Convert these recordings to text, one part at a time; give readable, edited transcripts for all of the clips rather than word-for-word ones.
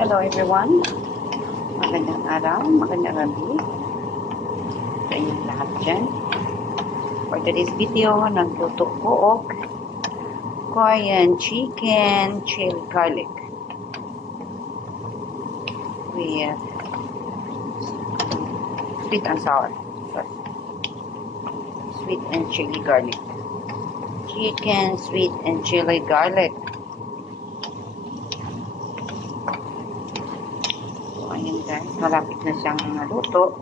Hello everyone. Magandang araw, magandang gabi sa inyong lahat dyan. For today's video, nagluto ko og Korean chicken chili garlic with sweet and sour. Sorry. Sweet and chili garlic. Chicken, sweet and chili garlic. Ayan guys, malapit na siyang maluto.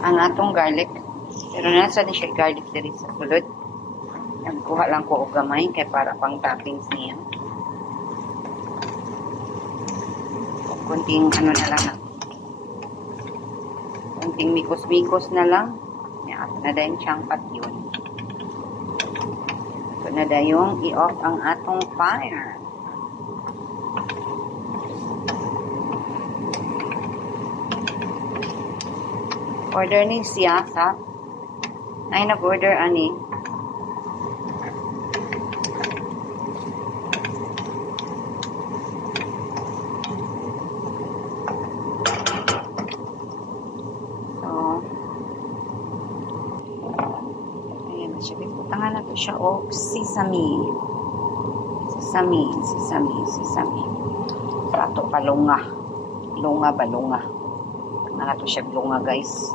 Ang atong garlic, pero nasa din siya garlic diri sa sulod. Nagkuha lang ko og gamay kay para pang toppings niya. Kunting ano na lang, kunting mikos-mikos na lang. Yan, na din siyang patyon. So na dayong i-off ang atong fire. Order ni siyasa. Ay nag-order ani. Tangan na to siya o sesame. Sesame. Sa ato palunga. Lunga. Tangan na to siya lunga guys.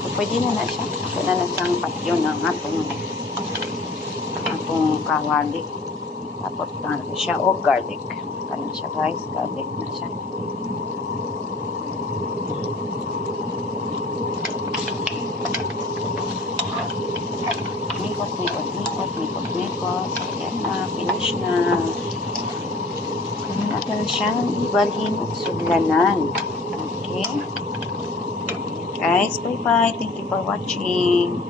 So, pwede na siya. Pwede na siyang patyo ng atong kawali. Tapos tangan na to siya o garlic. Tangan siya guys. Garlic na siya. Mikos. Ayan na, finish na. Kaya natin siyang ibalhin at sudlanan. Okay? Guys, bye-bye. Thank you for watching.